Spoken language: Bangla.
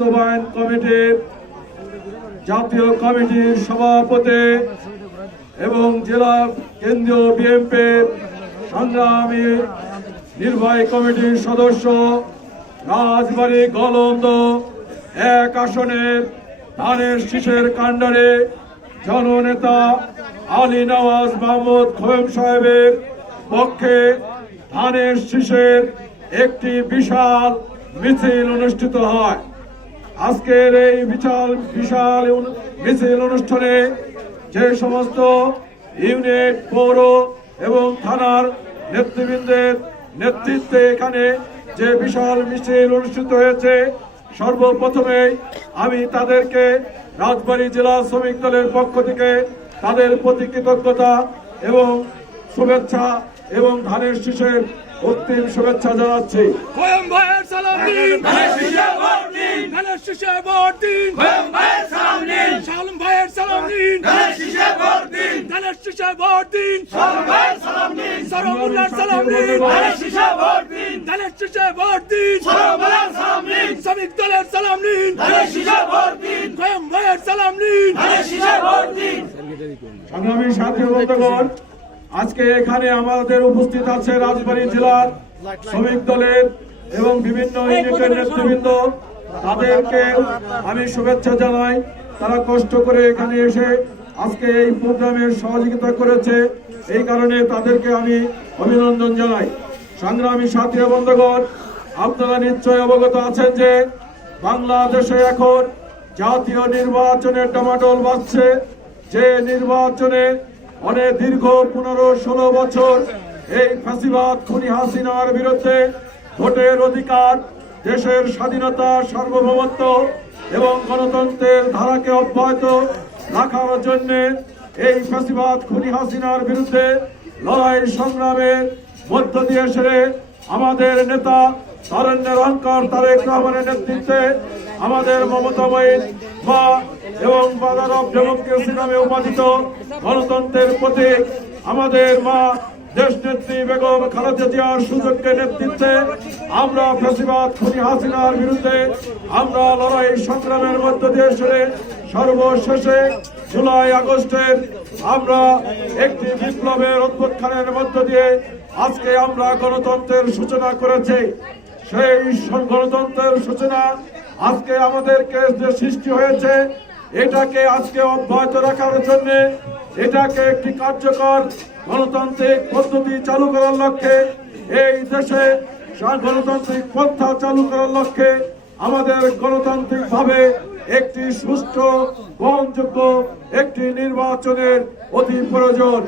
বাস্তবায়ন কমিটির জাতীয় কমিটির সভাপতি এবং জেলা কেন্দ্রীয় বিএনপির সংগ্রামী নির্বাহী কমিটির সদস্য রাজবাড়ী গলন্দ এক আসনের ধানের শীষের কাণ্ডারে জননেতা আলী নওয়াজ মাহমুদ খোয়েম সাহেবের পক্ষে ধানের শীষের একটি বিশাল মিছিল অনুষ্ঠিত হয়। আজকের এই বিশাল বিশাল মিছিল অনুষ্ঠানে যে সমস্ত ইউনিট পৌর এবং থানার নেতৃবৃন্দের নেতৃত্বে এখানে যে বিশাল মিছিল অনুষ্ঠিত হয়েছে সর্বপ্রথমে আমি তাদেরকে রাজবাড়ী জেলা শ্রমিক দলের পক্ষ থেকে তাদের প্রতি কৃতজ্ঞতা এবং শুভেচ্ছা এবং ধানের শীষের অন্তিম শুভেচ্ছা জানাচ্ছি। খোয়াম ভাইয়ের সালাম দিন ধানের শীষে ভোট দিন ধানের শীষে ভোট দিন খোয়াম ভাইয়ের সালাম দিন শালম ভাইয়ের সালাম দিন ধানের শীষে ভোট দিন ধানের শীষে ভোট দিন শালম ভাইয়ের সালাম দিন সরমুল্লাহর সালাম দিন ধানের শীষে ভোট দিন ধানের শীষে ভোট দিন সরমুল্লাহর সালাম দিন শ্রমিক দলের সালাম দিন ধানের শীষে ভোট দিন খোয়াম ভাইয়ের সালাম দিন ধানের শীষে ভোট দিন সংগ্রামী সাথী বন্ধুগণ আজকে এখানে আমাদের উপস্থিত আছে রাজবাড়ী জেলার শ্রমিক দলের এবং বিভিন্ন ইউনিটের নেতৃবৃন্দ। তাদেরকে আমি শুভেচ্ছা জানাই। তারা কষ্ট করে এখানে এসে আজকে এই প্রোগ্রামে সহযোগিতা করেছে। এই কারণে তাদেরকে আমি অভিনন্দন জানাই। সংগ্রামী সাথী বন্ধুগণ, আপনারা নিশ্চয় অবগত আছেন যে বাংলাদেশে এখন জাতীয় নির্বাচনের টমাটল বাজছে। যে নির্বাচনে অনেক দীর্ঘ পনেরো ষোলো বছর এই ফাঁসিবাদ খুনি হাসিনার বিরুদ্ধে ভোটের অধিকার দেশের স্বাধীনতা, সার্বভৌমত্ব এবং গণতন্ত্রের ধারাকে অব্যাহত রাখার জন্য এই ফাঁসিবাদ খুনি হাসিনার বিরুদ্ধে লড়াই সংগ্রামের মধ্য দিয়ে সেরে আমাদের নেতা তারণ্যের অহংকার তারেক রহমানের নেতৃত্বে আমাদের মমতাময়ী মা এবং বাজার অফ ডেমোক্রেসি নামে উপাধিত গণতন্ত্রের প্রতীক আমাদের মা দেশ নেত্রী বেগম খালেদা জিয়ার সুযোগকে নেতৃত্বে আমরা ফেসিবাদ খুনি হাসিনার বিরুদ্ধে আমরা লড়াই সংগ্রামের মধ্য দিয়ে সেরে সর্বশেষে জুলাই আগস্টের আমরা একটি বিপ্লবের অভ্যুত্থানের মধ্য দিয়ে আজকে আমরা গণতন্ত্রের সূচনা করেছি। সেই গণতন্ত্রের সূচনা আজকে আমাদেরকে যে সৃষ্টি হয়েছে, এটাকে আজকে অব্যাহত রাখার জন্য এটাকে একটি কার্যকর গণতান্ত্রিক পদ্ধতি চালু করার লক্ষ্যে এই দেশে গণতান্ত্রিক পন্থা চালু করার লক্ষ্যে আমাদের গণতান্ত্রিক ভাবে একটি সুষ্ঠু, গ্রহণযোগ্য একটি নির্বাচনের অতি প্রয়োজন।